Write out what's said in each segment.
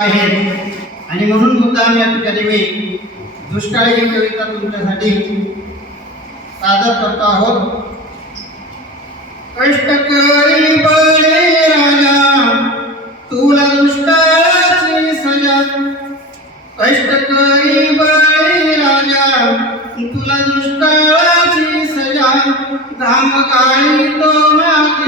आहेत. आणि म्हणून मुद्दाम या ठिकाणी मी दुष्काळी ही कविता तुमच्यासाठी सादर करतो आहोत. कष्टकरी बळे राजा तुला दुष्काळाची सजा. कष्टकरी बळे राजा तुला दुष्काळाची सजा. धाम काळी तो मातीत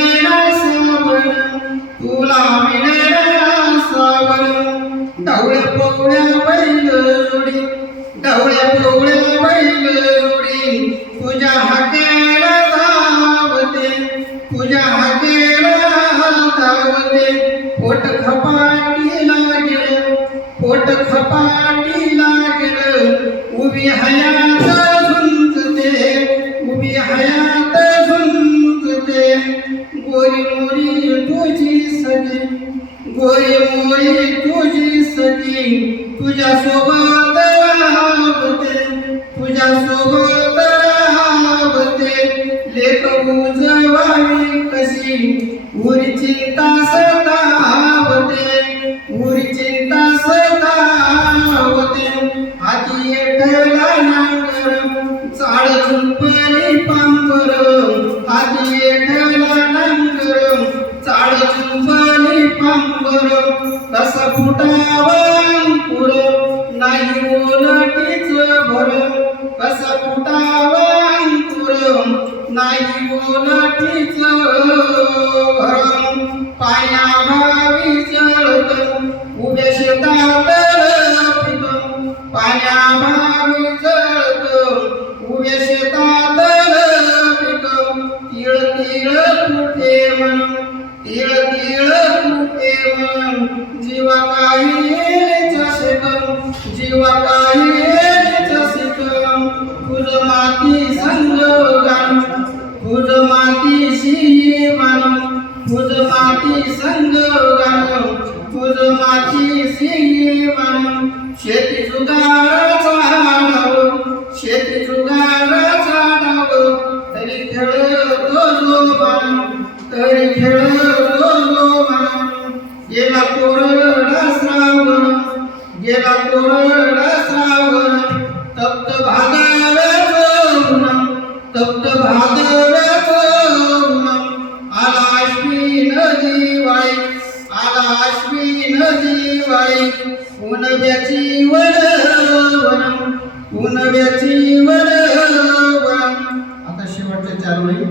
तुझ्या सोबत तुझ्या सोबत उरी चिंता सतावते उरी चिंता सतावते हाती येठला नांगर चाळ झुंपली पांबर हाती येठला नांगर चाळ झुंपली पांबर कसा फुटावा अंकुर नाही ओलटीच भर. कसा फुटावा अंकुर नाही ओलटीच उभ्या शेतात पाण्याभावी जळत उभ्या शेतात पिक तिळ तिळ फुटे म्हण तिळ तिळ फुटे म्हण जीवा काही जीवा काही संग गाण तुझ माती शी शेती सुधार दिवाळी उनव्याची वडवण उनव्याची वडवण. आता शेवटच्या चार वेळी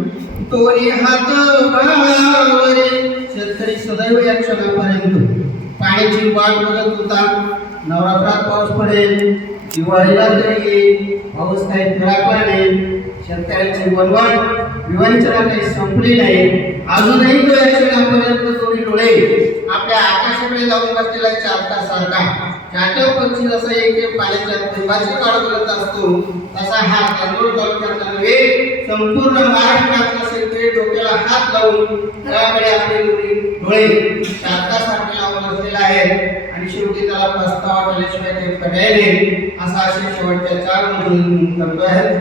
तोरी हात भावरे शेतकरी सदैव या क्षणापर्यंत. पाण्याची वाट बघत होता. नवरात्रात पाऊस पडेल. दिवाळीला तरी नाही शेतकऱ्यांची वनवाट विवंचना काही संपली नाही. अजूनही तो या दोन्ही डोळे. आपल्या आकाशाकडे जाऊन बसलेला चारटा सारखा. चाटव पक्षी जसं एक एक पाण्याच्या थेंबाची काळ करत असतो तसा हा तांदूळ तालुक्यातला नव्हे संपूर्ण महाराष्ट्रातला शेतकरी डोक्याला हात लावून घराकडे आपले डोळे. बसलेला आणि शेवटी त्याला प्रस्तावा केल्याशिवाय ते पर्याय नाही. असा असे शेवटच्या चार मधून करतो आहे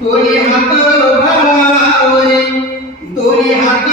दोन्ही हात भारावरे दोन्ही हात